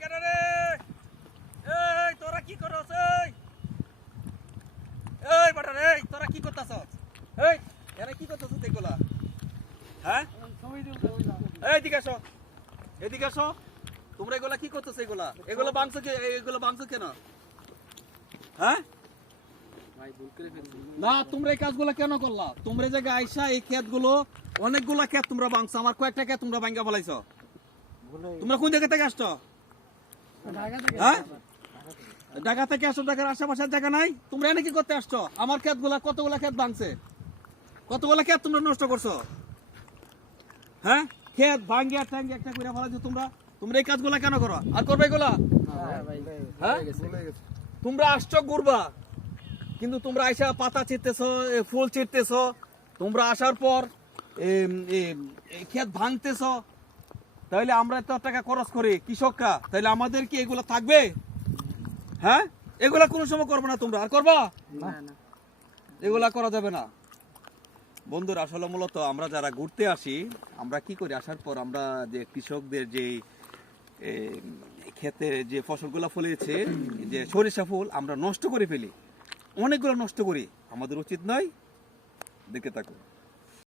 কেন রে? এই তোরা কি করছ? এই বাটা রে, তোরা কি করতাছস? এই এরা কি করতাছস এগুলা? হ্যাঁ? এদিকে আসো, এদিকে আসো। তোমরা এগুলা কি করতেছ? এগুলা ভাঙছো কেন? হ্যাঁ না, তোমরা এই কাজগুলো কেন করলা? তোমরা যে আইসা এই ক্ষেতগুলো, অনেকগুলা ক্ষেত তোমরা ভাঙছো, আমার কয়েকটা ক্ষেত তোমরা ভাঙা ফেলাইছো। তোমরা কোন জায়গা থেকে আসছো? হ্যাঁ, ঢাকা থেকে আসছো। ঢাকার আশেপাশের জায়গা নাই? তোমরা এনে কি করতে আসছো? আমার ক্ষেতগুলা, কতগুলা ক্ষেত ভাঙছে, কতগুলা ক্ষেত তোমরা নষ্ট করছো। হ্যাঁ, ক্ষেত ভাঙ্গিয়া টাঙ্গিয়া একটা করে ফেলাইছো তোমরা। তোমরা এই কাজগুলা কেন করো? আর করবে এগুলা? হ্যাঁ, তোমরা আসছো ঘুরবা, কিন্তু তোমরা আইসা পাতা ছিঁড়তেছ, ফুল ছিঁড়তেছ। তোমরা আসার পর ক্ষেত ভাঙতেছ। তাহলে আমরা এত টাকা খরচ করি কৃষকরা, তাহলে আমাদের কি এগুলা থাকবে? হ্যাঁ, এগুলা কোনো সময় করবে না। তোমরা আর করবা? এগুলা করা যাবে না। বন্ধুরা, আসলে মূলত আমরা যারা ঘুরতে আসি, আমরা কি করি? আসার পর আমরা যে কৃষকদের যে ক্ষেতে যে ফসলগুলো ফলিয়েছে, যে সরিষা ফুল, আমরা নষ্ট করে ফেলি, অনেকগুলো নষ্ট করি। আমাদের উচিত নয়। দেখে থাকুন।